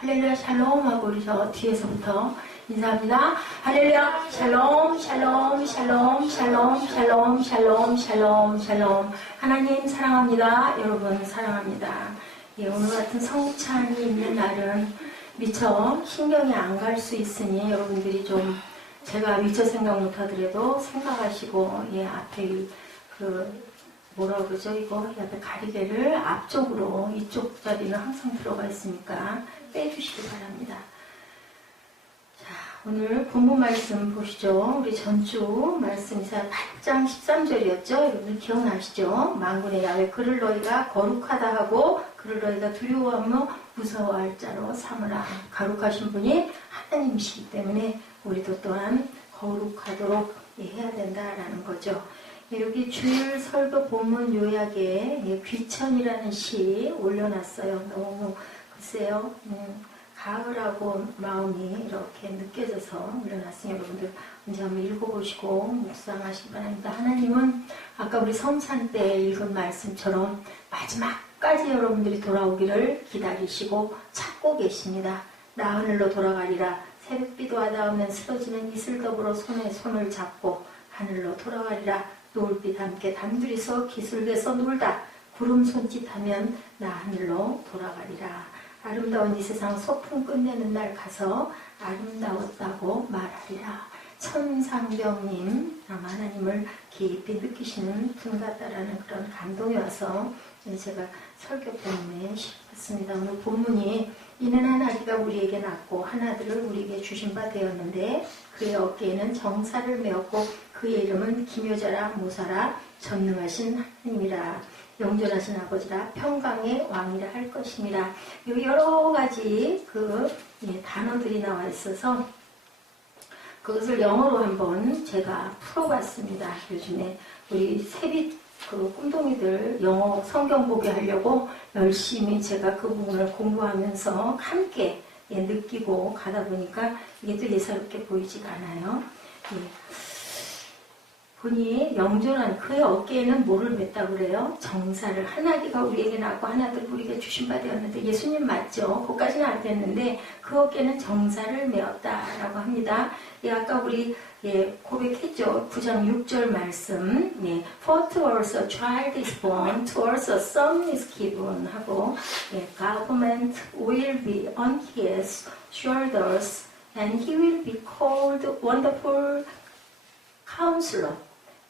할렐루야 샬롬 하고 우리 저 뒤에서부터 인사합니다. 할렐루야 샬롬 샬롬 샬롬 샬롬 샬롬 샬롬 샬롬 샬롬. 하나님 사랑합니다. 여러분 사랑합니다. 예, 오늘 같은 성찬이 있는 날은 미처 신경이 안 갈 수 있으니 여러분들이 좀 제가 미처 생각 못하더라도 생각하시고, 예, 앞에 뭐라 그러죠? 이거 옆에 가리개를 앞쪽으로, 이쪽 자리는 항상 들어가 있으니까 빼주시기 바랍니다. 자, 오늘 본문 말씀 보시죠. 우리 전주 말씀 이사야 8장 13절이었죠? 여러분 기억나시죠? 만군의 야훼 그를 너희가 거룩하다 하고 그를 너희가 두려워하며 무서워할 자로 삼으라. 거룩하신 분이 하나님이시기 때문에 우리도 또한 거룩하도록 해야 된다라는 거죠. 여기 주일 설교 본문 요약에 귀천이라는 시 올려놨어요. 너무 글쎄요, 가을하고 마음이 이렇게 느껴져서 올려놨으니 여러분들 이제 한번 읽어보시고 묵상하시기 바랍니다. 하나님은 아까 우리 성찬 때 읽은 말씀처럼 마지막까지 여러분들이 돌아오기를 기다리시고 찾고 계십니다. 나 하늘로 돌아가리라. 새벽비도 와닿으면 쓰러지는 이슬더불어 손에 손을 잡고 하늘로 돌아가리라. 노을빛 함께 단둘이서 기슭에서 놀다. 구름 손짓하면 나 하늘로 돌아가리라. 아름다운 이 세상 소풍 끝내는 날 가서 아름다웠다고 말하리라. 천상병님, 하나님을 깊이 느끼시는 분 같다라는 그런 감동이 와서 제가 설교 때문에 싶었습니다. 오늘 본문이 이는 한 아기가 우리에게 낳고 한 아들을 우리에게 주신 바 되었는데 그의 어깨에는 정사를 메었고 그의 이름은 기묘자라 모사라 전능하신 하나님이라 영존하신 아버지라 평강의 왕이라 할 것입니다. 여러 가지 단어들이 나와 있어서 그것을 영어로 한번 제가 풀어봤습니다. 요즘에 우리 세빛 꿈동이들 영어 성경 보게 하려고 열심히 제가 그 부분을 공부하면서 함께 느끼고 가다 보니까 이게 또 예사롭게 보이지가 않아요. 보니 영존한 그의 어깨에는 뭐를 맸다고 그래요? 정사를. 한 아기가 우리에게 낳고 하나들 우리에게 주신 바 되었는데 예수님 맞죠? 그것까지는 안 됐는데 그 어깨는 정사를 메었다라고 합니다. 아까 우리 고백했죠. 9장 6절 말씀. For to us a child is born, to us a son is given 하고 government will be on his shoulders and he will be called wonderful counselor.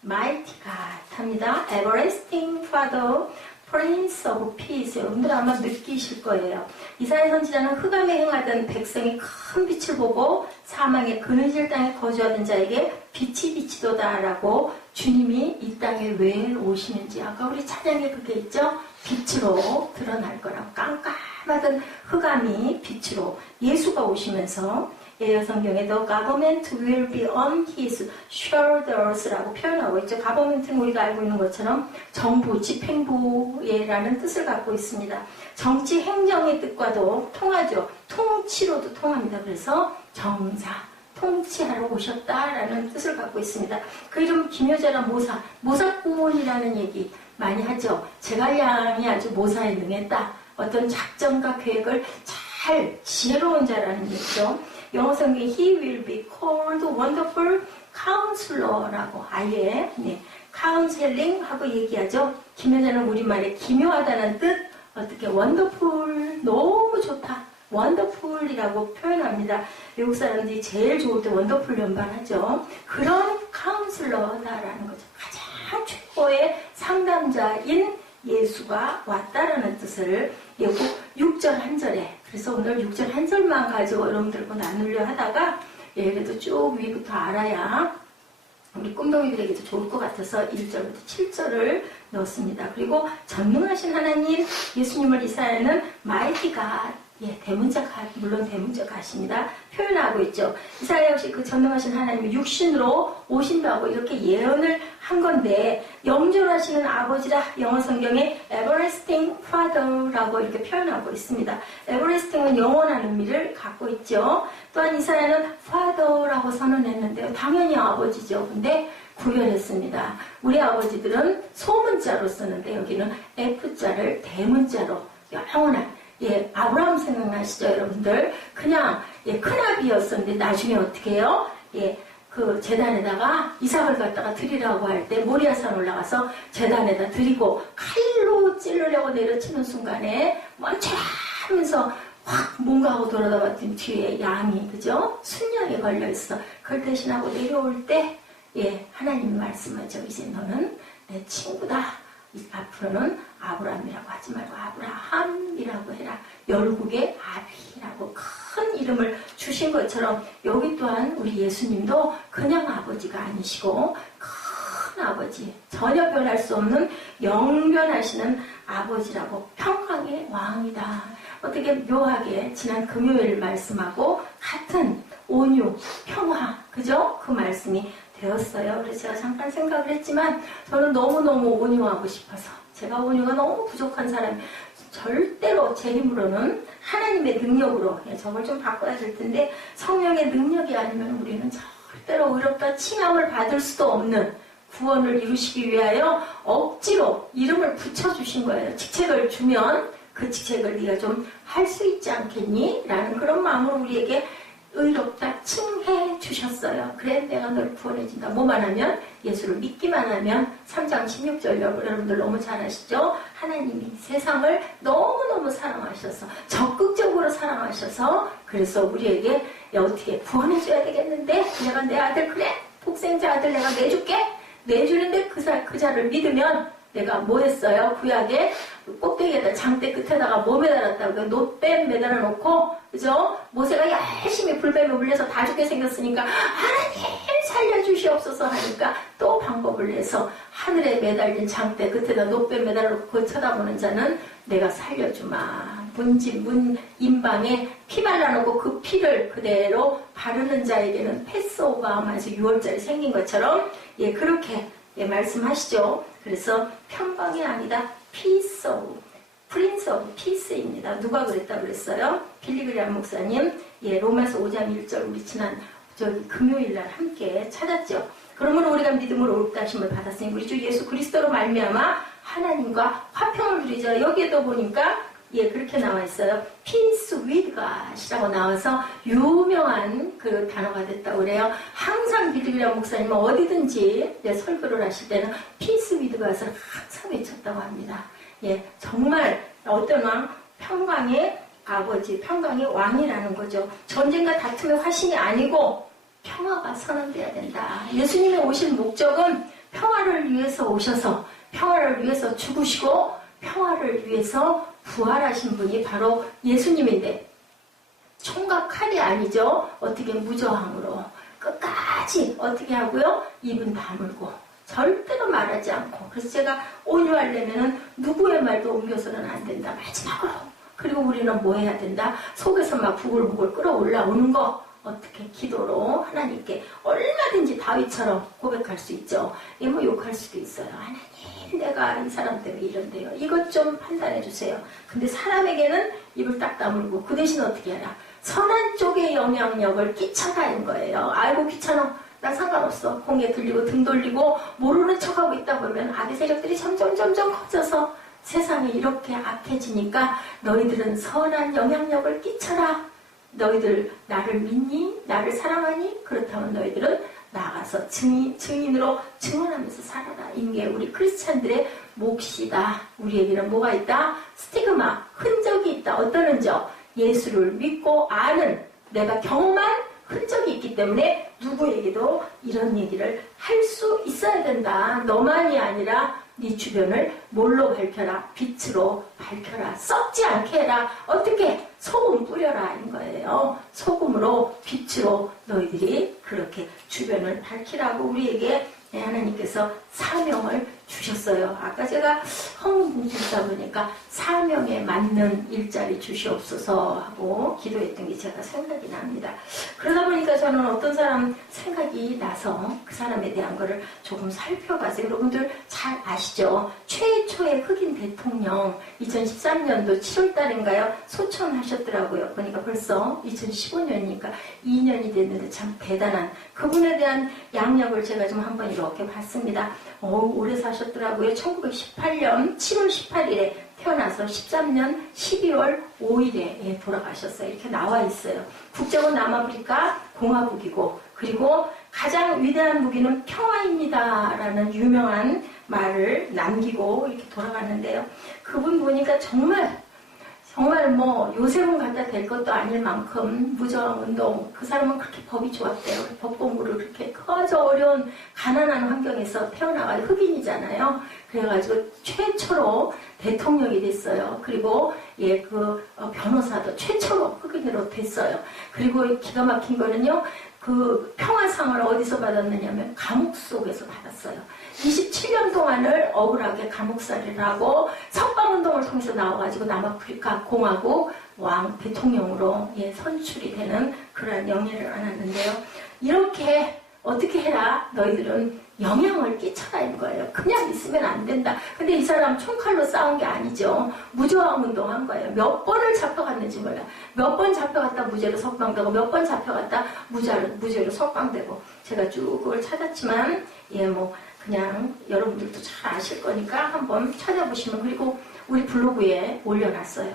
Mighty God 합니다. Everlasting Father, Prince of Peace. 여러분들 아마 느끼실 거예요. 이사야 선지자는 흑암에 행하던 백성이 큰 빛을 보고 사망의 그늘질 땅에 거주하던 자에게 빛이 비치도다라고 주님이 이 땅에 왜 오시는지 아까 우리 찬양에 그게 있죠? 빛으로 드러날 거라고. 깜깜하던 흑암이 빛으로 예수가 오시면서 성경에 The government will be on his shoulders라고 표현하고 있죠. government는 우리가 알고 있는 것처럼 정부, 집행부라는 뜻을 갖고 있습니다. 정치, 행정의 뜻과도 통하죠. 통치로도 통합니다. 그래서 정사, 통치하러 오셨다라는 뜻을 갖고 있습니다. 그 이름은 기묘자라 모사꾼이라는 얘기 많이 하죠. 제갈량이 아주 모사에 능했다. 어떤 작전과 계획을 잘 지혜로운 자라는 얘기죠. 영어 성경에 He will be called wonderful counselor라고 아예 counseling 하고 얘기하죠. 기묘자는 우리말에 기묘하다는 뜻, 어떻게 wonderful 너무 좋다. wonderful이라고 표현합니다. 외국 사람들이 제일 좋을 때 wonderful 연반하죠. 그런 counselor다라는 거죠. 가장 최고의 상담자인 예수가 왔다라는 뜻을 6절 한 절에 그래서 오늘 6절 한 절만 가지고 여러분들과 나누려 하다가 그래도 쭉 위부터 알아야 우리 꿈동이들에게도 좋을 것 같아서 1절부터 7절을 넣었습니다. 그리고 전능하신 하나님 예수님을 이사야는 Mighty God 물론 대문자 가십니다. 표현하고 있죠. 이사야 역시 그 전능하신 하나님이 육신으로 오신다고 이렇게 예언을 한 건데 영존하시는 아버지라 영어 성경에 Everlasting Father라고 이렇게 표현하고 있습니다. Everlasting은 영원한 의미를 갖고 있죠. 또한 이사야는 Father라고 선언했는데요. 당연히 아버지죠. 근데 구별했습니다. 우리 아버지들은 소문자로 쓰는데 여기는 F자를 대문자로 영원한 예, 아브라함 생각나시죠, 여러분들? 그냥, 예, 큰아비였었는데, 나중에 어떻게 해요? 예, 그 재단에다가 이삭을 갖다가 드리라고 할 때 모리아산 올라가서 재단에다 드리고 칼로 찌르려고 내려치는 순간에 멈춰라 하면서 확 뭔가 하고 돌아다 봤더니 뒤에 양이, 그죠? 순양이 걸려있어. 그걸 대신하고 내려올 때, 예, 하나님이 말씀하죠. 이제 너는 내 친구다. 앞으로는 아브라함이라고 하지 말고 아브라함이라고 해라. 열국의 아비라고 큰 이름을 주신 것처럼 여기 또한 우리 예수님도 그냥 아버지가 아니시고 큰 아버지, 전혀 변할 수 없는 영변하시는 아버지라고 평강의 왕이다. 어떻게 묘하게 지난 금요일 말씀하고 같은 온유, 평화, 그죠? 그 말씀이 되었어요. 그래서 제가 잠깐 생각을 했지만 저는 너무너무 온유하고 싶어서 제가 온유가 너무 부족한 사람이 절대로 제 힘으로는 하나님의 능력으로 저걸 좀 바꿔야 될 텐데 성령의 능력이 아니면 우리는 절대로 의롭다 칭함을 받을 수도 없는 구원을 이루시기 위하여 억지로 이름을 붙여주신 거예요. 직책을 주면 그 직책을 네가 좀 할 수 있지 않겠니? 라는 그런 마음으로 우리에게 의롭다 칭해 주셨어요. 그래 내가 널 구원해준다. 뭐만 하면? 예수를 믿기만 하면 3장 16절 여러분들 너무 잘 아시죠? 하나님이 세상을 너무너무 사랑하셔서 적극적으로 사랑하셔서 그래서 우리에게 어떻게 구원해줘야 되겠는데 내가 내 아들 그래 독생자 아들 내가 내줄게 내주는데 그 자를 믿으면 내가 뭐 했어요? 구약에 꼭대기에다 장대 끝에다가 뭐 매달았다고요? 놋뱀 매달아 놓고 그죠? 모세가 열심히 불뱀에 물려서 다 죽게 생겼으니까 하나님 살려주시옵소서 하니까 또 방법을 내서 하늘에 매달린 장대 끝에다 놋뱀 매달아 놓고 그거 쳐다보는 자는 내가 살려주마. 문 인방에 피 발라놓고 그 피를 그대로 바르는 자에게는 패스오버 하면서 6월절이 생긴 것처럼 예 그렇게 예, 말씀하시죠. 그래서 평강이 아니다. Peace of, Prince of Peace입니다. 누가 그랬다고 그랬어요? 빌리그리암 목사님. 예, 로마서 5장 1절 우리 지난 금요일날 함께 찾았죠. 그러면 우리가 믿음으로 옳다 하심을 받았으니 우리 주 예수 그리스도로 말미암아 하나님과 화평을 누리자. 여기에도 보니까 예, 그렇게 나와 있어요. Peace with God이라고 나와서 유명한 그 단어가 됐다고 그래요. 항상 빌리그리암 목사님은 어디든지 예, 설교를 하실 때는 Peace with God을 항상 외쳤다고 합니다. 예, 정말 어떤 왕? 평강의 아버지, 평강의 왕이라는 거죠. 전쟁과 다툼의 화신이 아니고 평화가 선언돼야 된다. 예수님이 오신 목적은 평화를 위해서 오셔서 평화를 위해서 죽으시고 평화를 위해서 부활하신 분이 바로 예수님인데 총과 칼이 아니죠. 어떻게 무저항으로 끝까지 어떻게 하고요? 입은 다물고 절대로 말하지 않고 그래서 제가 온유하려면 누구의 말도 옮겨서는 안 된다. 마지막으로 그리고 우리는 뭐 해야 된다? 속에서 막 부글부글 끓어올라오는 거 어떻게 기도로 하나님께 얼마든지 다윗처럼 고백할 수 있죠. 예, 뭐 욕할 수도 있어요. 하나님 내가 이 사람 때문에 이런데요. 이것 좀 판단해 주세요. 근데 사람에게는 입을 딱 다물고 그 대신 어떻게 해라? 선한 쪽에 영향력을 끼쳐라는 거예요. 아이고 귀찮아. 난 상관없어. 공에 들리고 등 돌리고 모르는 척하고 있다 보면 악의 세력들이 점점 커져서 세상이 이렇게 악해지니까 너희들은 선한 영향력을 끼쳐라. 너희들 나를 믿니? 나를 사랑하니? 그렇다면 너희들은 나가서 증인으로 증언하면서 살아라. 이게 우리 크리스찬들의 몫이다. 우리에게는 뭐가 있다? 스티그마, 흔적이 있다. 어떤 흔적? 예수를 믿고 아는 내가 경험한 흔적이 있기 때문에 누구에게도 이런 얘기를 할 수 있어야 된다. 너만이 아니라 네 주변을 뭘로 밝혀라? 빛으로 밝혀라. 썩지 않게 해라. 어떻게? 소금 뿌려라 인 거예요. 소금으로 빛으로 너희들이 그렇게 주변을 밝히라고 우리에게 하나님께서 사명을 주셨어요. 아까 제가 헌금 주다 보니까 사명에 맞는 일자리 주시옵소서 하고 기도했던 게 제가 생각이 납니다. 그러다 보니까 저는 어떤 사람 생각이 나서 그 사람에 대한 거를 조금 살펴봐서 여러분들 잘 아시죠? 최초의 흑인 대통령 2013년도 7월 달인가요? 소천하셨더라고요. 그러니까 벌써 2015년이니까 2년이 됐는데 참 대단한 그분에 대한 양력을 제가 좀 한번 이렇게 봤습니다. 오래 사셨더라고요. 1918년 7월 18일에 태어나서 13년 12월 5일에 돌아가셨어요. 이렇게 나와 있어요. 국적은 남아프리카 공화국이고, 그리고 가장 위대한 무기는 평화입니다라는 유명한 말을 남기고 이렇게 돌아갔는데요. 그분 보니까 정말 뭐 요셉은 갖다 될 것도 아닐 만큼 무저항운동, 그 사람은 그렇게 법이 좋았대요. 법 공부를 그렇게 커서 어려운 가난한 환경에서 태어나가지고 흑인이잖아요. 그래가지고 최초로 대통령이 됐어요. 그리고 변호사도 최초로 흑인으로 됐어요. 그리고 기가 막힌 거는요, 그 평화상을 어디서 받았느냐면 감옥 속에서 받았어요. 27년 동안을 억울하게 감옥살이를 하고 석방운동을 통해서 나와가지고 남아프리카 공화국 왕 대통령으로 선출이 되는 그러한 영예를 안았는데요. 이렇게 어떻게 해라 너희들은 영향을 끼쳐라는 거예요. 그냥 있으면 안 된다. 근데 이 사람 총칼로 싸운 게 아니죠. 무저항 운동한 거예요. 몇 번을 잡혀갔는지 몰라. 몇 번 잡혀갔다 무죄로 석방되고, 몇 번 잡혀갔다 무죄로 석방되고. 제가 쭉 그걸 찾았지만 그냥 여러분들도 잘 아실 거니까 한번 찾아보시면, 그리고 우리 블로그에 올려놨어요.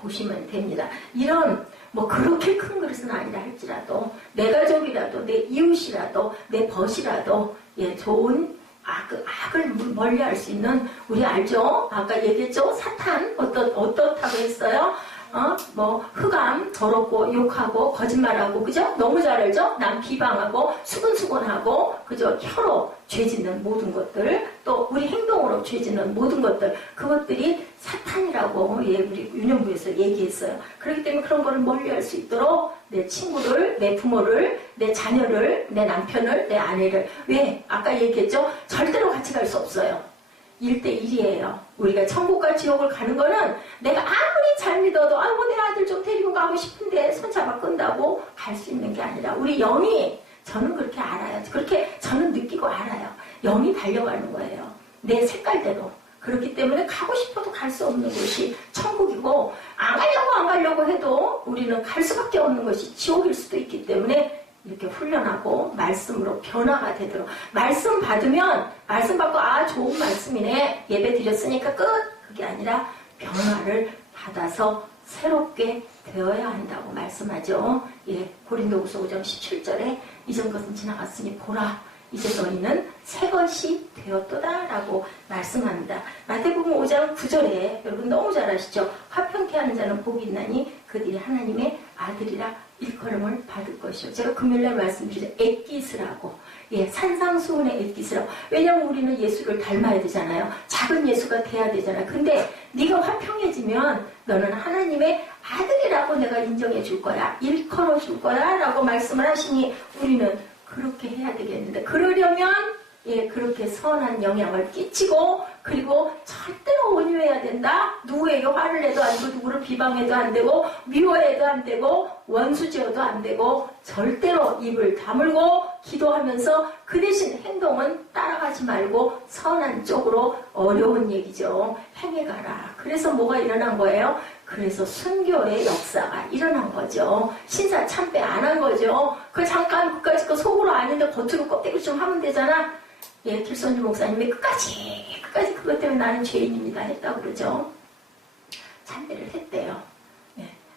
보시면 됩니다. 이런 그렇게 큰 그릇은 아니라 할지라도, 내 가족이라도, 내 이웃이라도, 내 벗이라도, 좋은 악을 멀리할 수 있는, 우리 알죠? 아까 얘기했죠? 사탄, 어떻다고 했어요? 흑암, 더럽고, 욕하고, 거짓말하고, 그죠? 너무 잘 알죠? 남 비방하고, 수근수근하고, 그죠? 혀로 죄 짓는 모든 것들, 또 우리 행동으로 죄 짓는 모든 것들, 그것들이 사탄이라고 우리 유년부에서 얘기했어요. 그렇기 때문에 그런 거를 멀리할 수 있도록 내 친구를, 내 부모를, 내 자녀를, 내 남편을, 내 아내를, 왜? 아까 얘기했죠? 절대로 같이 갈 수 없어요. 1대1이에요. 우리가 천국과 지옥을 가는 거는 내가 아무리 잘 믿어도 내 아들 좀 데리고 가고 싶은데 손잡아 끈다고 갈 수 있는 게 아니라, 우리 영이, 저는 그렇게 알아요. 그렇게 저는 느끼고 알아요. 영이 달려가는 거예요. 내 색깔대로. 그렇기 때문에 가고 싶어도 갈 수 없는 곳이 천국이고, 안 가려고 해도 우리는 갈 수밖에 없는 것이 지옥일 수도 있기 때문에 이렇게 훈련하고 말씀으로 변화가 되도록, 말씀 받으면 말씀 받고 좋은 말씀이네, 예배 드렸으니까 끝, 그게 아니라 변화를 받아서 새롭게 되어야 한다고 말씀하죠. 고린도후서 5장 17절에 이전 것은 지나갔으니 보라 이제 너희는 새 것이 되었도다 라고 말씀합니다. 마태복음 5장 9절에 여러분 너무 잘 아시죠? 화평케 하는 자는 복이 있나니 그들이 하나님의 아들이라 일컬음을 받을 것이요. 제가 금요일날 말씀드리죠. 엑기스라고. 산상수훈의 엑기스라고. 왜냐하면 우리는 예수를 닮아야 되잖아요. 작은 예수가 돼야 되잖아요. 근데 네가 화평해지면 너는 하나님의 아들이라고 내가 인정해 줄 거야. 일컬어 줄 거야 라고 말씀을 하시니 우리는 그렇게 해야 되겠는데, 그러려면 그렇게 선한 영향을 끼치고, 그리고 절대로 온유해야 된다. 누구에게 화를 내도 안 되고, 누구를 비방해도 안 되고, 미워해도 안 되고, 원수지어도 안 되고, 절대로 입을 다물고 기도하면서 그 대신 행동은 따라가지 말고 선한 쪽으로, 어려운 얘기죠. 행해가라. 그래서 뭐가 일어난 거예요? 그래서 순교의 역사가 일어난 거죠. 신사 참배 안 한 거죠. 잠깐 그까짓 거 속으로 아닌데 겉으로 껍데기 좀 하면 되잖아. 길선주 목사님이 끝까지 그것 때문에 나는 죄인입니다 했다고 그러죠. 참배를 했대요.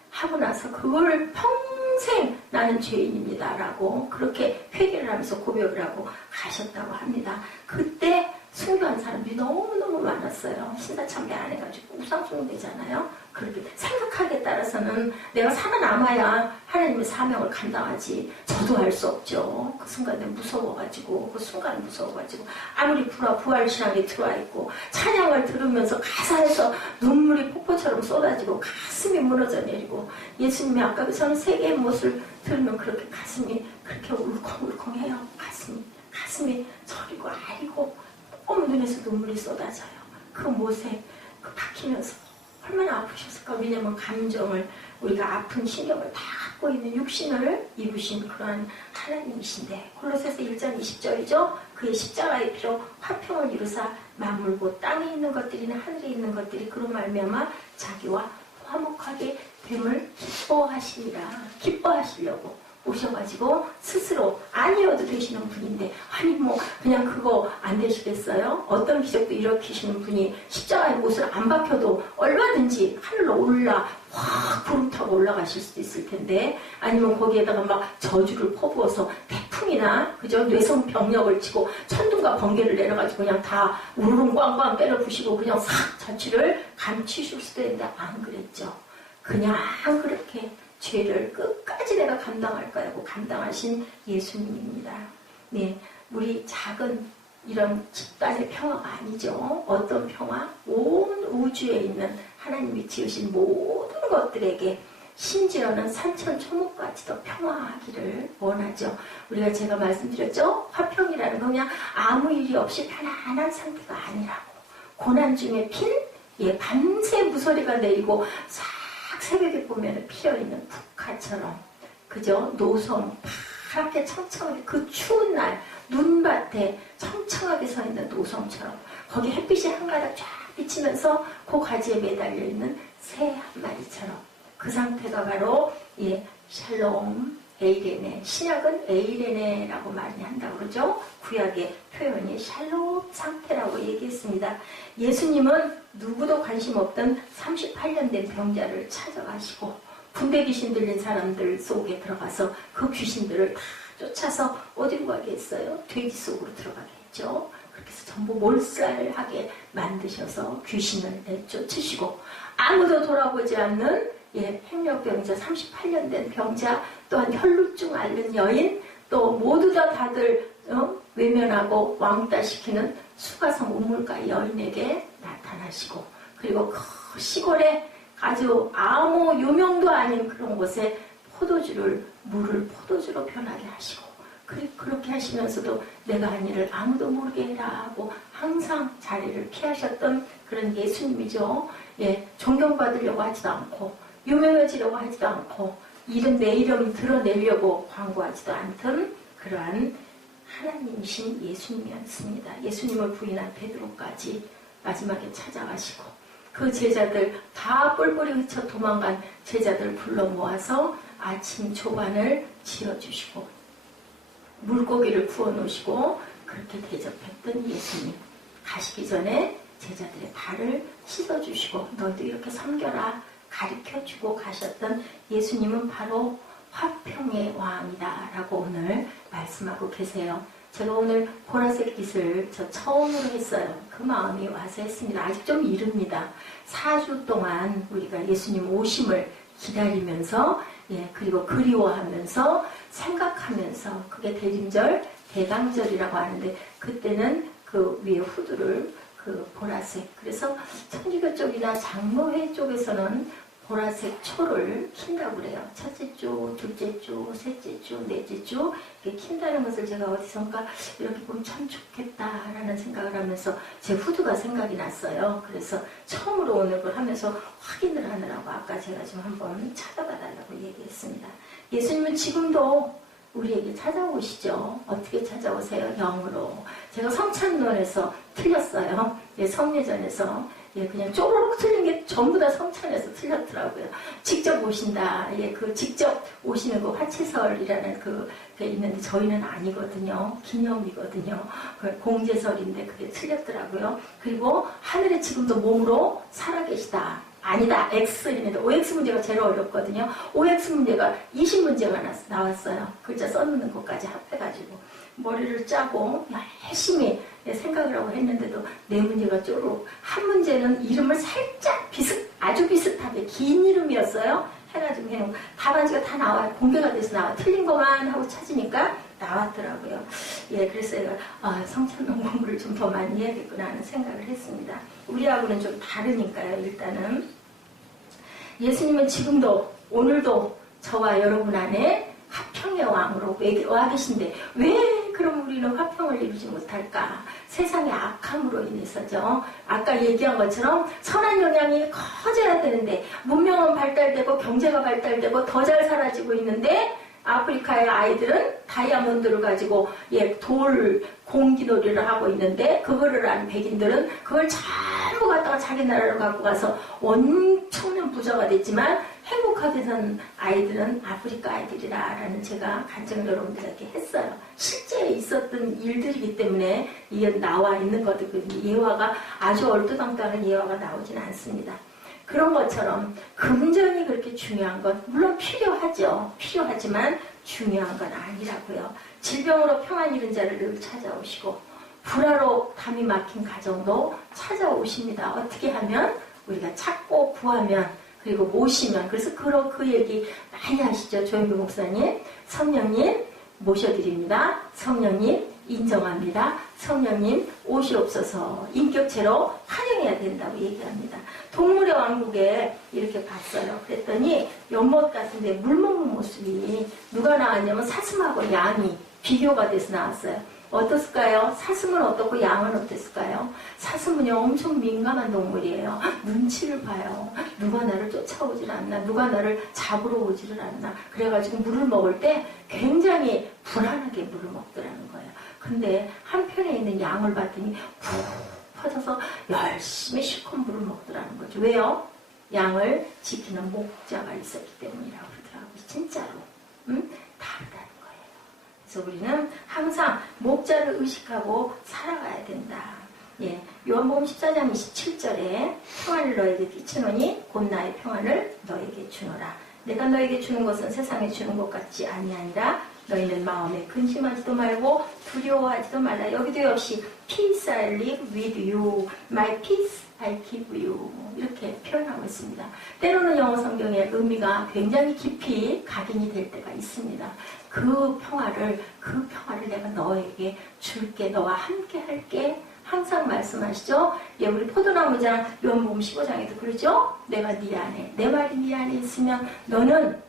하고 나서 그거를 평생 나는 죄인입니다 라고 그렇게 회개를 하면서 고백을 하고 가셨다고 합니다. 그때 순교한 사람들이 너무너무 많았어요. 신사 참배 안 해가지고 우상숭배잖아요. 그렇게 생각하기에 따라서는 내가 살아남아야 하나님의 사명을 감당하지. 저도 할 수 없죠. 그 순간에 무서워가지고, 그 순간 무서워가지고, 아무리 부활신앙이 들어와 있고 찬양을 들으면서 가사에서 눈물이 폭포처럼 쏟아지고 가슴이 무너져 내리고, 예수님이 아까 저는 세계의 못을 들으면 그렇게 가슴이 그렇게 울컹울컹해요. 가슴이 저리고 아리고 눈에서 눈물이 쏟아져요. 그 못에 박히면서 얼마나 아프셨을까. 왜냐면 감정을, 우리가 아픈 신경을 다 갖고 있는 육신을 입으신 그러한 하나님이신데, 골로새서 1장 20절이죠. 그의 십자가의 피로 화평을 이루사 만물 곧 땅에 있는 것들이나 하늘에 있는 것들이 그로 말미암아 자기와 화목하게 됨을 기뻐하시리라. 기뻐하시려고 오셔가지고 스스로 아니어도 되시는 분인데 아니 뭐 그냥 그거 안 되시겠어요? 어떤 기적도 일으키시는 분이 십자가에 못을 안 박혀도 얼마든지 하늘로 올라 확 구름 타고 올라가실 수도 있을 텐데 아니면 거기에다가 막 저주를 퍼부어서 태풍이나 그죠? 뇌성 병력을 치고 천둥과 번개를 내려가지고 그냥 다 우르릉 꽝꽝 때려 부시고 그냥 싹 자취를 감추실 수도 있는데 안 그랬죠. 그냥 그렇게 죄를 끝까지 내가 감당할 거라고 감당하신 예수님입니다. 네, 우리 작은 이런 집단의 평화가 아니죠. 어떤 평화? 온 우주에 있는 하나님이 지으신 모든 것들에게 심지어는 산천초목까지도 평화하기를 원하죠. 우리가 제가 말씀드렸죠. 화평이라는 건 그냥 아무 일이 없이 편안한 상태가 아니라고. 고난 중에 핀 밤새 무서리가 내리고 새벽에 보면 피어있는 국화처럼 그죠? 노성 파랗게 청청하게 그 추운 날 눈밭에 청청하게 서 있는 노성처럼 거기 햇빛이 한가닥 쫙 비치면서 그 가지에 매달려 있는 새 한 마리처럼 그 상태가 바로 샬롬 에이레네. 신약은 에이레네라고 많이 한다고 그러죠. 구약의 표현이 샬롬 상태라고 얘기했습니다. 예수님은 누구도 관심 없던 38년 된 병자를 찾아가시고 군대 귀신 들린 사람들 속에 들어가서 그 귀신들을 다 쫓아서 어디로 가게 했어요? 돼지 속으로 들어가게 했죠. 그렇게 해서 전부 몰살하게 만드셔서 귀신을 내쫓으시고 아무도 돌아보지 않는 행력병자 38년 된 병자 또한 혈루증 앓는 여인 또 모두 다들 외면하고 왕따시키는 수가성 우물가 여인에게 나타나시고 그리고 그 시골에 아주 아무 유명도 아닌 그런 곳에 물을 포도주로 변하게 하시고 그렇게 하시면서도 내가 한 일을 아무도 모르게 해라 하고 항상 자리를 피하셨던 그런 예수님이죠. 존경받으려고 하지도 않고 유명해지려고 하지도 않고 내 이름 드러내려고 광고하지도 않던 그러한 하나님이신 예수님이었습니다. 예수님을 부인한 베드로까지 마지막에 찾아가시고 그 제자들 다 뿔뿔이 흩쳐 도망간 제자들 불러 모아서 아침 조반을 지어주시고 물고기를 구워 놓으시고 그렇게 대접했던 예수님 가시기 전에 제자들의 발을 씻어주시고 너희도 이렇게 섬겨라 가르쳐주고 가셨던 예수님은 바로 화평의 왕이다 라고 오늘 말씀하고 계세요. 제가 오늘 보라색 빛을 저 처음으로 했어요. 그 마음이 와서 했습니다. 아직 좀 이릅니다. 4주 동안 우리가 예수님 오심을 기다리면서 그리고 그리워하면서 생각하면서 그게 대림절, 대강절이라고 하는데 그때는 그 위에 후드를 그 보라색 그래서 천주교 쪽이나 장로회 쪽에서는 보라색 초를 킨다고 그래요. 첫째 주, 둘째 주, 셋째 주, 넷째 주 이렇게 킨다는 것을 제가 어디선가 이렇게 보면 참 좋겠다라는 생각을 하면서 제 후드가 생각이 났어요. 그래서 처음으로 오늘 그걸 하면서 확인을 하느라고 아까 제가 좀 한번 찾아봐달라고 얘기했습니다. 예수님은 지금도 우리에게 찾아오시죠. 어떻게 찾아오세요? 영으로. 제가 성찬론에서 틀렸어요. 성례전에서 그냥 쪼르륵 틀린 게 전부 다 성찬에서 틀렸더라고요. 직접 오신다. 그 직접 오시는 거 화채설이라는 그게 있는데 저희는 아니거든요. 기념이거든요. 공제설인데 그게 틀렸더라고요. 그리고 하늘에 지금도 몸으로 살아계시다. 아니다. X 있는데 OX 문제가 제일 어렵거든요. OX 문제가 20문제가 나왔어요. 글자 써놓는 것까지 합해가지고 머리를 짜고 열심히 생각을 하고 했는데도 4문제가 쪼록 한 문제는 이름을 살짝 아주 비슷하게 긴 이름이었어요. 해가지고 해놓은 답안지가 다 나와요. 공개가 돼서 나와. 틀린 것만 하고 찾으니까 나왔더라고요. 그래서 제가 성찬론 공부를 좀 더 많이 해야겠구나 하는 생각을 했습니다. 우리하고는 좀 다르니까요. 일단은 예수님은 지금도 오늘도 저와 여러분 안에 화평의 왕으로 와 계신데 왜 그럼 우리는 화평을 이루지 못할까? 세상의 악함으로 인해서죠. 아까 얘기한 것처럼 선한 영향이 커져야 되는데 문명은 발달되고 경제가 발달되고 더 잘 살아지고 있는데 아프리카의 아이들은 다이아몬드를 가지고 돌 공기놀이를 하고 있는데 그거를 아는 백인들은 그걸 전부 갖다가 자기 나라로 갖고 가서 엄청난 부자가 됐지만 행복하게 산 아이들은 아프리카 아이들이라는 제가 간증을 여러분들에게 했어요. 실제 있었던 일들이기 때문에 이게 나와 있는 거거든요. 예화가 아주 얼토당토하는 예화가 나오진 않습니다. 그런 것처럼 금전이 그렇게 중요한 건 물론 필요하죠. 필요하지만 중요한 건 아니라고요. 질병으로 평안 잃은 자를 늘 찾아오시고 불화로 담이 막힌 가정도 찾아오십니다. 어떻게 하면? 우리가 찾고 구하면 그리고 모시면. 그래서 그 얘기 많이 하시죠. 조영규 목사님. 성령님 모셔드립니다. 성령님 인정합니다. 성령님 오시옵소서. 인격체로 환영해야 된다고 얘기합니다. 동물의 왕국에 이렇게 갔어요. 그랬더니 연못 같은데 물 먹는 모습이 누가 나왔냐면 사슴하고 양이 비교가 돼서 나왔어요. 어떻을까요? 사슴은 어떻고 양은 어땠을까요? 사슴은요 엄청 민감한 동물이에요. 눈치를 봐요. 누가 나를 쫓아오질 않나, 누가 나를 잡으러 오지를 않나. 그래가지고 물을 먹을 때 굉장히 불안하게 물을 먹더라는 거예요. 근데 한편에 있는 양을 봤더니 푹 퍼져서 열심히 실컷 물을 먹더라는 거죠. 왜요? 양을 지키는 목자가 있었기 때문이라고 그러더라고요. 진짜로. 다르다는 거예요. 그래서 우리는 항상 목자를 의식하고 살아가야 된다. 예, 요한복음 14장 27절에 평안을 너에게 끼치노니 곧 나의 평안을 너에게 주노라. 내가 너에게 주는 것은 세상에 주는 것 같지 아니하니라. 너희는 마음에 근심하지도 말고 두려워하지도 말라. 여기도 역시 Peace I live with you, my peace I give you 이렇게 표현하고 있습니다. 때로는 영어 성경의 의미가 굉장히 깊이 각인이 될 때가 있습니다. 그 평화를 내가 너에게 줄게, 너와 함께 할게. 항상 말씀하시죠. 예, 우리 포도나무장 요한복음 15장에도 그러죠. 내가 네 안에, 내 말이 네 안에 있으면 너는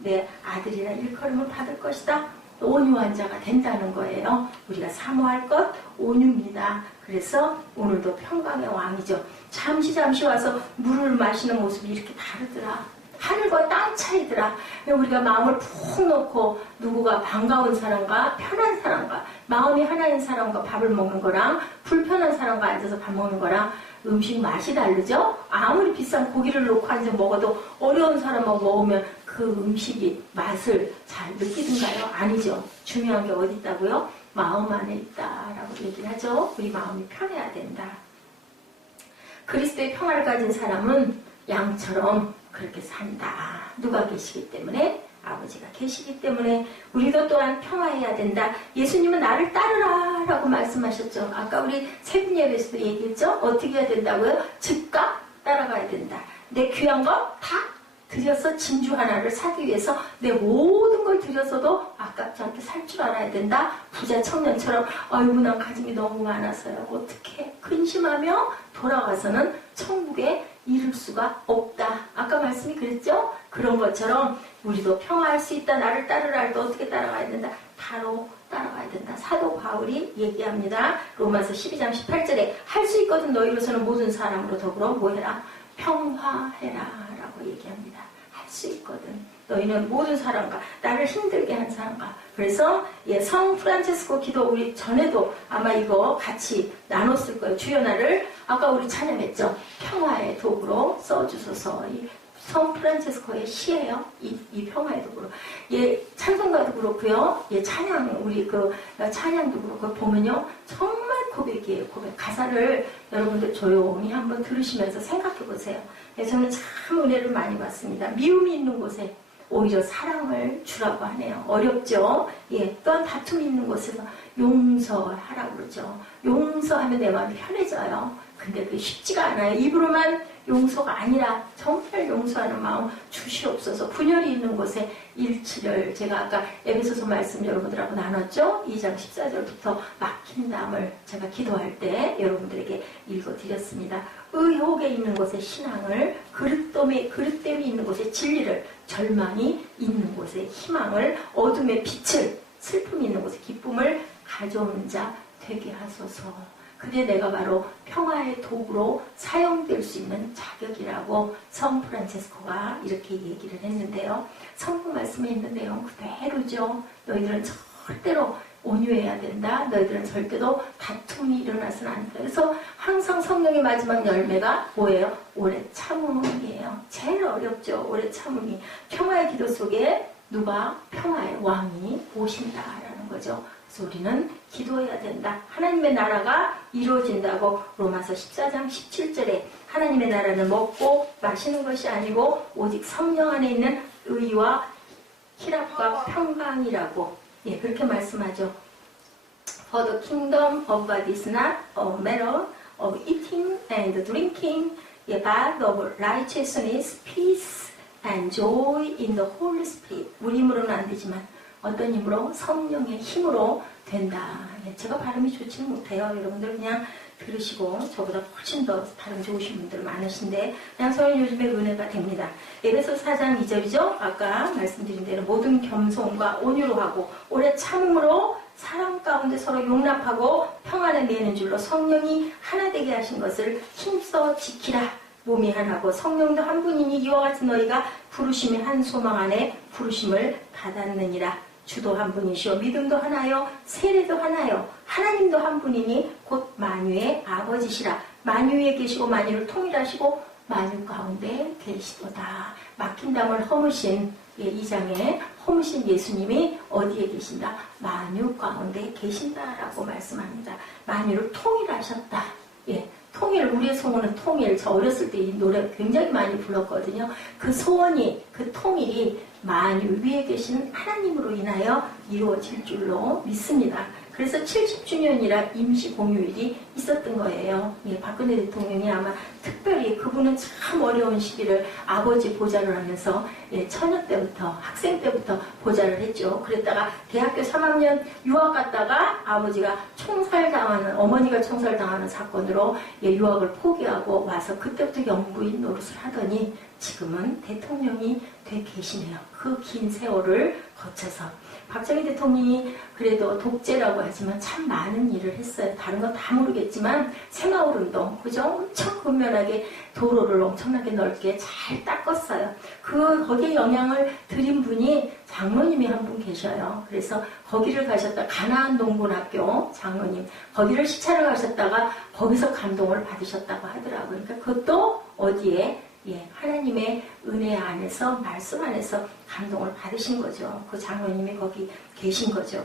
내 아들이라 일컬음을 받을 것이다. 온유한 자가 된다는 거예요. 우리가 사모할 것 온유입니다. 그래서 오늘도 평강의 왕이죠. 잠시 와서 물을 마시는 모습이 이렇게 다르더라. 하늘과 땅 차이더라. 우리가 마음을 푹 놓고 누구가 반가운 사람과 편한 사람과 마음이 하나인 사람과 밥을 먹는 거랑 불편한 사람과 앉아서 밥 먹는 거랑 음식 맛이 다르죠? 아무리 비싼 고기를 놓고 앉아 먹어도 어려운 사람하고 먹으면 그 음식이 맛을 잘 느끼든가요? 아니죠. 중요한 게 어디 있다고요? 마음 안에 있다라고 얘기를 하죠. 우리 마음이 편해야 된다. 그리스도의 평화를 가진 사람은 양처럼 그렇게 산다. 누가 계시기 때문에? 아버지가 계시기 때문에 우리도 또한 평화해야 된다. 예수님은 나를 따르라 라고 말씀하셨죠. 아까 우리 세분 예배에서도 얘기했죠. 어떻게 해야 된다고요? 즉각 따라가야 된다. 내 귀한 거 다 들여서 진주 하나를 사기 위해서 내 모든 걸 들여서도 아깝지 않게 살 줄 알아야 된다. 부자 청년처럼 아이고 난 가짐이 너무 많아서요. 어떻게 근심하며 돌아가서는 천국에 이룰 수가 없다. 아까 말씀이 그랬죠? 그런 것처럼 우리도 평화할 수 있다. 나를 따르라 할 때 어떻게 따라가야 된다? 바로 따라가야 된다. 사도 바울이 얘기합니다. 로마서 12장 18절에 할 수 있거든 너희로서는 모든 사람으로 더불어 뭐해라? 평화해라 라고 얘기합니다. 할 수 있거든. 너희는 모든 사람과 나를 힘들게 한 사람과. 그래서 성 프란체스코 기도 우리 전에도 아마 이거 같이 나눴을 거예요. 주여 나를 아까 우리 찬양했죠. 평화의 도구로 써주소서. 성 프란체스코의 시예요. 이 평화의 도구로. 찬송가도 그렇고요. 찬양 우리 찬양도 그렇고 보면요 정말 고백이에요. 고백. 가사를 여러분들 조용히 한번 들으시면서 생각해 보세요. 저는 참 은혜를 많이 받습니다. 미움이 있는 곳에 오히려 사랑을 주라고 하네요. 어렵죠? 또한 다툼이 있는 곳에서 용서하라고 그러죠. 용서하면 내 마음이 편해져요. 근데 그게 쉽지가 않아요. 입으로만 용서가 아니라 정말 용서하는 마음 주시옵소서. 분열이 있는 곳에 일치를 제가 아까 에베소서 말씀 여러분들하고 나눴죠. 2장 14절부터 막힌 담을 제가 기도할 때 여러분들에게 읽어드렸습니다. 의혹에 있는 곳에 신앙을, 그릇됨이 있는 곳에 진리를, 절망이 있는 곳에 희망을, 어둠의 빛을, 슬픔이 있는 곳에 기쁨을 가져오는 자 되게 하소서. 그게 내가 바로 평화의 도구로 사용될 수 있는 자격이라고 성 프란체스코가 이렇게 얘기를 했는데요. 성경 말씀에 있는 내용 그대로죠. 너희들은 절대로 온유해야 된다. 너희들은 절대로 다툼이 일어나서는 안 된다. 그래서 항상 성령의 마지막 열매가 뭐예요? 오래 참음이에요. 제일 어렵죠. 오래 참음이. 평화의 기도 속에 누가 평화의 왕이 오신다라는 거죠. 그래서 우리는 기도해야 된다. 하나님의 나라가 이루어진다고 로마서 14장 17절에 하나님의 나라는 먹고 마시는 것이 아니고 오직 성령 안에 있는 의와 희락과 평강이라고 그렇게 말씀하죠. For the kingdom of God is not a matter of eating and drinking, but of righteousness, peace, and joy in the Holy Spirit. 우리 힘으로는 안 되지만 어떤 힘으로? 성령의 힘으로 된다. 제가 발음이 좋지는 못해요. 여러분들 그냥 들으시고 저보다 훨씬 더 발음 좋으신 분들 많으신데 그냥 저는 요즘에 은혜가 됩니다. 에베소 4장 2절이죠. 아까 말씀드린 대로 모든 겸손과 온유로 하고 오래 참음으로 사람 가운데 서로 용납하고 평안을 내는 줄로 성령이 하나 되게 하신 것을 힘써 지키라. 몸이 하나고 성령도 한 분이니 이와 같이 너희가 부르심의 한 소망 안에 부르심을 받았느니라. 주도 한 분이시오. 믿음도 하나요. 세례도 하나요. 하나님도 한 분이니 곧 만유의 아버지시라. 만유에 계시고 만유를 통일하시고 만유 가운데 계시도다. 막힌 담을 허무신 2장에 허무신 예수님이 어디에 계신다? 만유 가운데 계신다라고 말씀합니다. 만유를 통일하셨다. 통일, 우리의 소원은 통일. 저 어렸을 때 이 노래 굉장히 많이 불렀거든요. 그 소원이, 그 통일이 만유 위에 계신 하나님으로 인하여 이루어질 줄로 믿습니다. 그래서 70주년이라 임시 공휴일이 있었던 거예요. 박근혜 대통령이 아마 특별히 그분은 참 어려운 시기를 아버지 보좌를 하면서 처녀 때부터 학생 때부터 보좌를 했죠. 그랬다가 대학교 3학년 유학 갔다가 아버지가 총살당하는 어머니가 총살당하는 사건으로 유학을 포기하고 와서 그때부터 영부인 노릇을 하더니 지금은 대통령이 돼 계시네요. 그 긴 세월을 거쳐서 박정희 대통령이 그래도 독재라고 하지만 참 많은 일을 했어요. 다른 건 다 모르겠지만 새마을운동 그죠? 엄청 근면하게 도로를 엄청나게 넓게 잘 닦았어요. 거기에 영향을 드린 분이 장로님이 한 분 계셔요. 그래서 거기를 가셨다 가나안 농군학교 장로님 거기를 시찰을 가셨다가 거기서 감동을 받으셨다고 하더라고요. 그러니까 그것도 어디에 하나님의 은혜 안에서 말씀 안에서 감동을 받으신 거죠. 그 장로님이 거기 계신 거죠.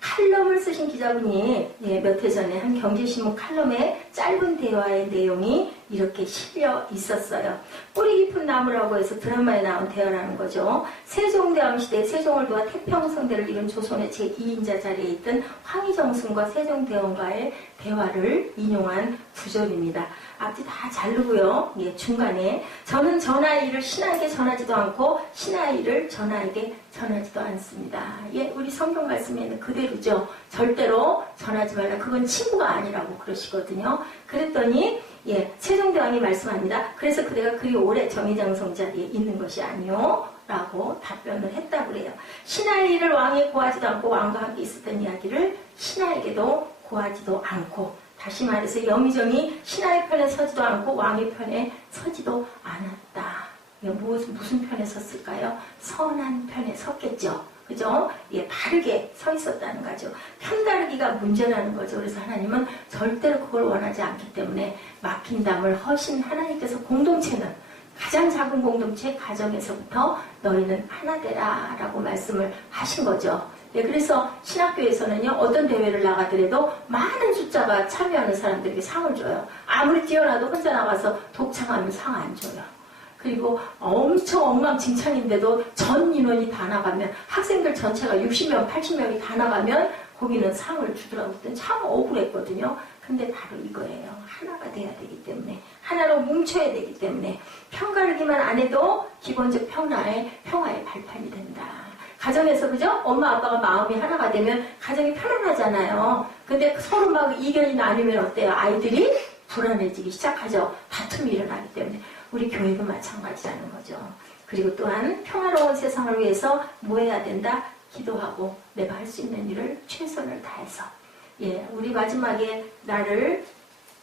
칼럼을 쓰신 기자분이 몇 해 전에 한 경제신문 칼럼에 짧은 대화의 내용이 이렇게 실려 있었어요. 뿌리 깊은 나무라고 해서 드라마에 나온 대화라는 거죠. 세종대왕 시대 세종을 도와 태평성대를 이룬 조선의 제2인자 자리에 있던 황희정승과 세종대왕과의 대화를 인용한 구절입니다. 앞뒤 다 자르고요. 중간에 저는 전하이를 신하에게 전하지도 않고 신하이를 전하에게 전하지도 않습니다. 우리 성경 말씀에는 그대로죠. 절대로 전하지 말라. 그건 친구가 아니라고 그러시거든요. 그랬더니 세종대왕이 말씀합니다. 그래서 그대가 그리 오래 정의장성 자리에 있는 것이 아니오 라고 답변을 했다고 그래요. 신하이를 왕에 고하지도 않고 왕과 함께 있었던 이야기를 신하에게도 고하지도 않고 다시 말해서 영의정이 신하의 편에 서지도 않고 왕의 편에 서지도 않았다. 무슨 편에 섰을까요? 선한 편에 섰겠죠. 그죠? 바르게 서 있었다는 거죠. 편다르기가 문제라는 거죠. 그래서 하나님은 절대로 그걸 원하지 않기 때문에 막힌 담을 허신 하나님께서 공동체는 가장 작은 공동체 가정에서부터 너희는 하나 되라 라고 말씀을 하신 거죠. 그래서 신학교에서는요, 어떤 대회를 나가더라도 많은 숫자가 참여하는 사람들에게 상을 줘요. 아무리 뛰어나도 혼자 나가서 독창하면 상 안 줘요. 그리고 엄청 엉망진창인데도 전 인원이 다 나가면 학생들 전체가 60명, 80명이 다 나가면 거기는 상을 주더라고요. 그때 참 억울했거든요. 근데 바로 이거예요. 하나가 돼야 되기 때문에 하나로 뭉쳐야 되기 때문에 편가르기만 안 해도 기본적 평화의 발판이 된다. 가정에서 그죠? 엄마 아빠가 마음이 하나가 되면 가정이 편안하잖아요. 근데 서로 막 이견이 나뉘면 어때요? 아이들이 불안해지기 시작하죠. 다툼이 일어나기 때문에. 우리 교회도 마찬가지라는 거죠. 그리고 또한 평화로운 세상을 위해서 뭐 해야 된다? 기도하고 내가 할 수 있는 일을 최선을 다해서 예, 우리 마지막에 나를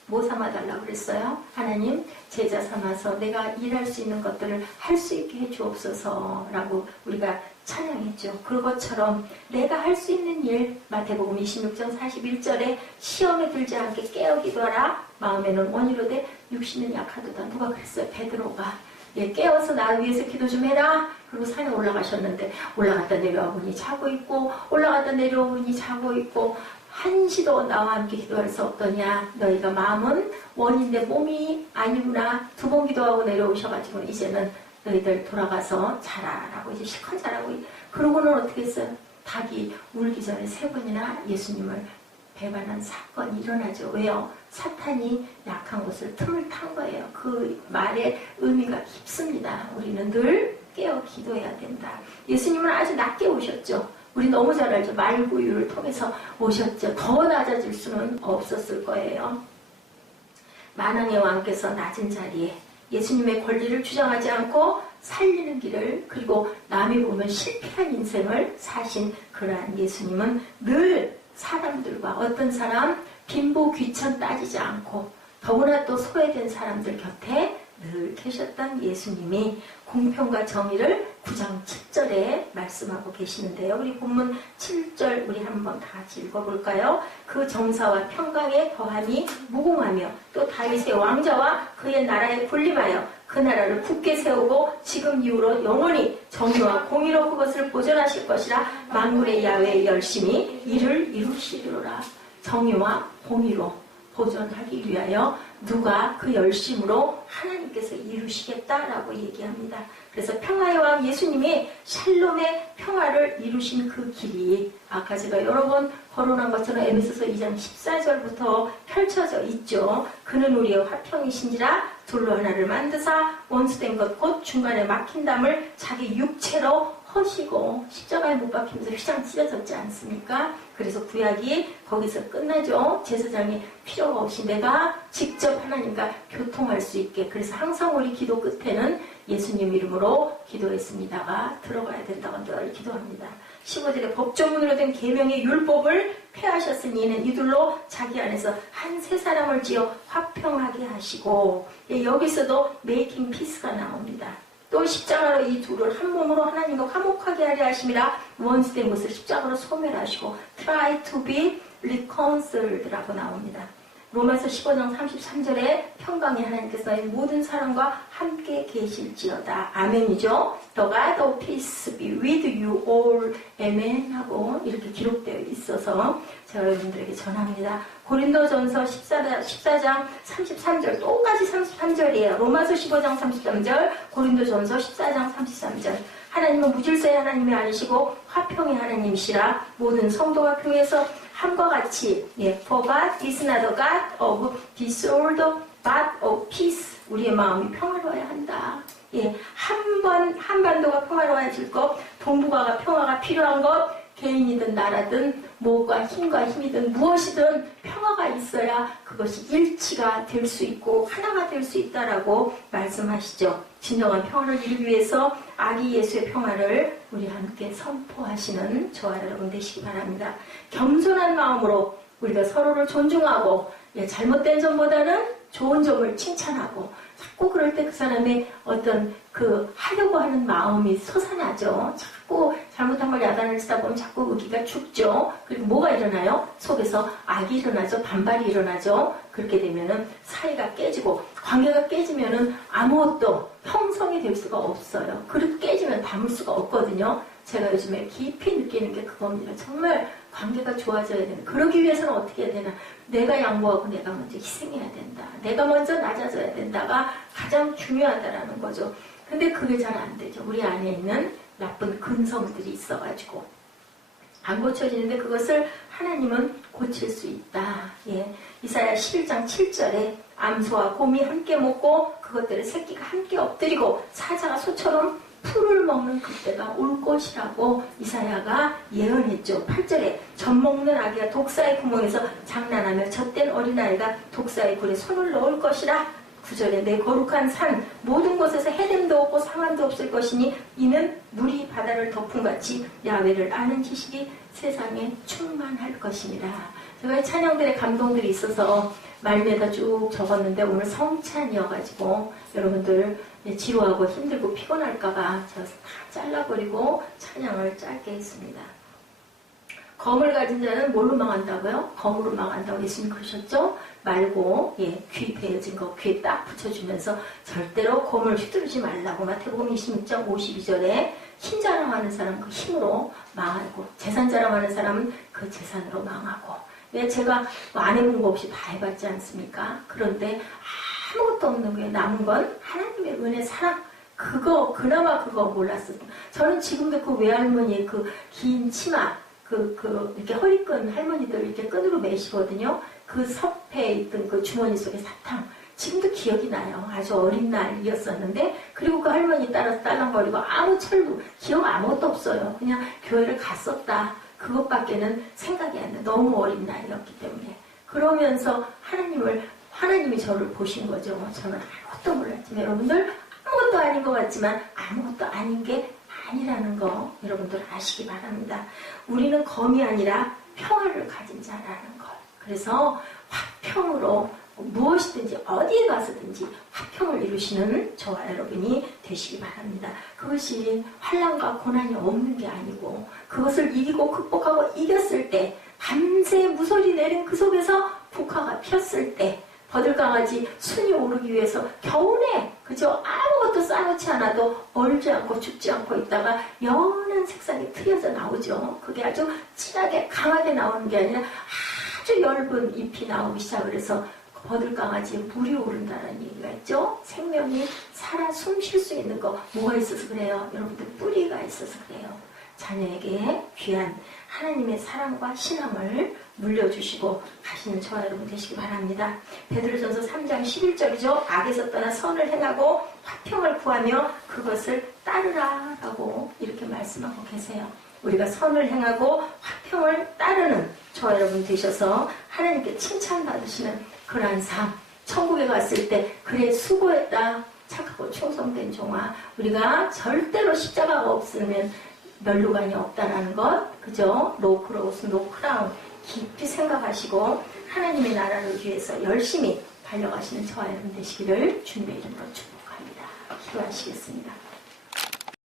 뭐 삼아달라고 그랬어요? 하나님, 제자 삼아서 내가 일할 수 있는 것들을 할 수 있게 해주옵소서 라고 우리가 찬양했죠. 그것처럼 내가 할 수 있는 일, 마태복음 26장 41절에 시험에 들지 않게 깨어 기도하라. 마음에는 원이로되 육신은 약하도다. 누가 그랬어요? 베드로가. 예, 깨어서 나 위해서 기도 좀 해라. 그리고 산에 올라가셨는데 올라갔다 내려오니 자고 있고 올라갔다 내려오니 자고 있고 한시도 나와 함께 기도할 수 없더냐. 너희가 마음은 원인데 몸이 아니구나. 2번 기도하고 내려오셔가지고 이제는 너희들 돌아가서 자라라고 이제 실컷 자라고. 그러고는 어떻게 했어요? 닭이 울기 전에 3번이나 예수님을 배반한 사건이 일어나죠. 왜요? 사탄이 약한 곳을 틈을 탄 거예요. 그 말의 의미가 깊습니다. 우리는 늘 깨어 기도해야 된다. 예수님은 아주 낮게 오셨죠. 우리 너무 잘 알죠. 말구유를 통해서 오셨죠. 더 낮아질 수는 없었을 거예요. 만왕의 왕께서 낮은 자리에 예수님의 권리를 주장하지 않고 살리는 길을, 그리고 남이 보면 실패한 인생을 사신 그러한 예수님은 늘 사람들과, 어떤 사람 빈부 귀천 따지지 않고 더구나 또 소외된 사람들 곁에 늘 계셨던 예수님이 공평과 정의를 9장 7절에 말씀하고 계시는데요. 우리 본문 7절 우리 한번 다 같이 읽어볼까요? 그 정사와 평강에 더하니 무궁하며 또 다윗의 왕자와 그의 나라에 군림하여 그 나라를 굳게 세우고 지금 이후로 영원히 정의와 공의로 그것을 보존하실 것이라. 만군의 야훼의 열심히 이를 이루시리로라. 정의와 공의로 보존하기 위하여 누가 그 열심으로 하나님께서 이루시겠다라고 얘기합니다. 그래서 평화의 왕 예수님이 샬롬의 평화를 이루신 그 길이 아까 제가 여러 번 거론한 것처럼 에베소서 2장 14절부터 펼쳐져 있죠. 그는 우리의 화평이신지라 둘로 하나를 만드사 원수된 것 곧 중간에 막힌 담을 자기 육체로 허시고 십자가에 못 박히면서 휘장 찢어졌지 않습니까? 그래서 구약이 거기서 끝나죠. 제사장이 필요가 없이 내가 직접 하나님과 교통할 수 있게. 그래서 항상 우리 기도 끝에는 예수님 이름으로 기도했습니다가 들어가야 된다고 늘 기도합니다. 15절에 법조문으로 된 계명의 율법을 폐하셨으니 이는 이들로 자기 안에서 한 세 사람을 지어 화평하게 하시고, 여기서도 메이킹 피스가 나옵니다. 또 십자가로 이 둘을 한 몸으로 하나님과 화목하게 하려 하심이라. 원수된 것을 십자가로 소멸하시고 try to be reconciled라고 나옵니다. 로마서 15장 33절에 평강의 하나님께서 너희 모든 사람과 함께 계실지어다. 아멘이죠. The God of peace be with you all. 아멘 하고 이렇게 기록되어 있어서 제가 여러분들에게 전합니다. 고린도전서 14장 33절 똑같이 33절이에요. 로마서 15장 33절, 고린도전서 14장 33절. 하나님은 무질서의 하나님이 아니시고 화평의 하나님이시라. 모든 성도가 교회에서 함과 같이 For God is not a God of disorder but of peace. 우리의 마음이 평화로워야 한다. 한반도가 평화로워질 것, 동북아가 평화가 필요한 것, 개인이든 나라든 뭐가 힘과 힘이든 무엇이든 평화가 있어야 그것이 일치가 될 수 있고 하나가 될 수 있다라고 말씀하시죠. 진정한 평화를 이루기 위해서 아기 예수의 평화를 우리 함께 선포하시는 저와 여러분 되시기 바랍니다. 겸손한 마음으로 우리가 서로를 존중하고 잘못된 점보다는 좋은 점을 칭찬하고 자꾸 그럴 때 그 사람의 어떤 하려고 하는 마음이 솟아나죠. 자꾸 잘못한 걸 야단을 치다 보면 자꾸 의기가 죽죠. 그리고 뭐가 일어나요? 속에서 악이 일어나죠. 반발이 일어나죠. 그렇게 되면은 사이가 깨지고 관계가 깨지면은 아무것도 형성이 될 수가 없어요. 그릇 깨지면 담을 수가 없거든요. 제가 요즘에 깊이 느끼는 게 그겁니다. 정말 관계가 좋아져야 되는. 그러기 위해서는 어떻게 해야 되나? 내가 양보하고 내가 먼저 희생해야 된다. 내가 먼저 낮아져야 된다가 가장 중요하다라는 거죠. 근데 그게 잘 안 되죠. 우리 안에 있는 나쁜 근성들이 있어가지고 안 고쳐지는데 그것을 하나님은 고칠 수 있다. 이사야 11장 7절에 암소와 곰이 함께 먹고 그것들을 새끼가 함께 엎드리고 사자가 소처럼 풀을 먹는 그때가 올 것이라고 이사야가 예언했죠. 8절에 젖먹는 아기가 독사의 구멍에서 장난하며 젖된 어린아이가 독사의 굴에 손을 넣을 것이라. 9절에 내 거룩한 산 모든 곳에서 해됨도 없고 상함도 없을 것이니 이는 물이 바다를 덮음같이 야훼를 아는 지식이 세상에 충만할 것이니라. 제가 이 찬양들의 감동들이 있어서 말미에다 쭉 적었는데 오늘 성찬이어가지고 여러분들 지루하고 힘들고 피곤할까봐 제가 다 잘라버리고 찬양을 짧게 했습니다. 검을 가진 자는 뭘로 망한다고요? 검으로 망한다고 예수님 그러셨죠? 말고 귀 베어진 거 귀에 딱 붙여주면서 절대로 검을 휘두르지 말라고 마태복음 26장 52절에 힘 자랑하는 사람 그 힘으로 망하고 재산 자랑하는 사람은 그 재산으로 망하고 제가 안 해본 거 없이 다 해봤지 않습니까? 그런데 아무것도 없는 거예요. 남은 건 하나님의 은혜 사랑 그나마 그거 몰랐어요. 저는 지금도 그 외할머니의 그 긴 치마 이렇게 허리끈 할머니들 이렇게 끈으로 매시거든요. 그 섭에 있던 그 주머니 속에 사탕. 지금도 기억이 나요. 아주 어린 날이었었는데, 그리고 그 할머니 따라서 딸랑거리고 아무 철도, 기억 아무것도 없어요. 그냥 교회를 갔었다. 그것밖에는 생각이 안 나. 너무 어린 나이였기 때문에. 그러면서 하나님이 저를 보신 거죠. 저는 아무것도 몰랐지만, 여러분들 아무것도 아닌 것 같지만, 아무것도 아닌 게 아니라는 거 여러분들 아시기 바랍니다. 우리는 검이 아니라 평화를 가진 자라는 것. 그래서 화평으로 무엇이든지 어디에 가서든지 화평을 이루시는 저와 여러분이 되시기 바랍니다. 그것이 환난과 고난이 없는 게 아니고 그것을 이기고 극복하고 이겼을 때 밤새 무소리 내린 그 속에서 국화가 폈을 때 버들강아지 순이 오르기 위해서 겨우내 그저 아무것도 쌓아놓지 않아도 얼지 않고 춥지 않고 있다가 연한 색상이 트여져 나오죠. 그게 아주 진하게 강하게 나오는 게 아니라 아주 엷은 잎이 나오기 시작을 해서 버들강아지에 물이 오른다는 얘기가 있죠. 생명이 살아 숨 쉴 수 있는 거 뭐가 있어서 그래요? 여러분들 뿌리가 있어서 그래요. 자녀에게 귀한 하나님의 사랑과 신앙을 물려주시고 가시는 저와 여러분 되시기 바랍니다. 베드로전서 3장 11절이죠. 악에서 떠나 선을 행하고 화평을 구하며 그것을 따르라 라고 이렇게 말씀하고 계세요. 우리가 선을 행하고 화평을 따르는 저와 여러분 되셔서 하나님께 칭찬받으시는 그러한 삶, 천국에 갔을 때 그래 수고했다 착하고 충성된 종아, 우리가 절대로 십자가가 없으면 멸류관이 없다라는 것, 그죠? 노크로스, 노크라운 깊이 생각하시고 하나님의 나라를 위해서 열심히 달려가시는 저와 여러분 되시기를 주님의 이름으로 축복합니다. 기도하시겠습니다.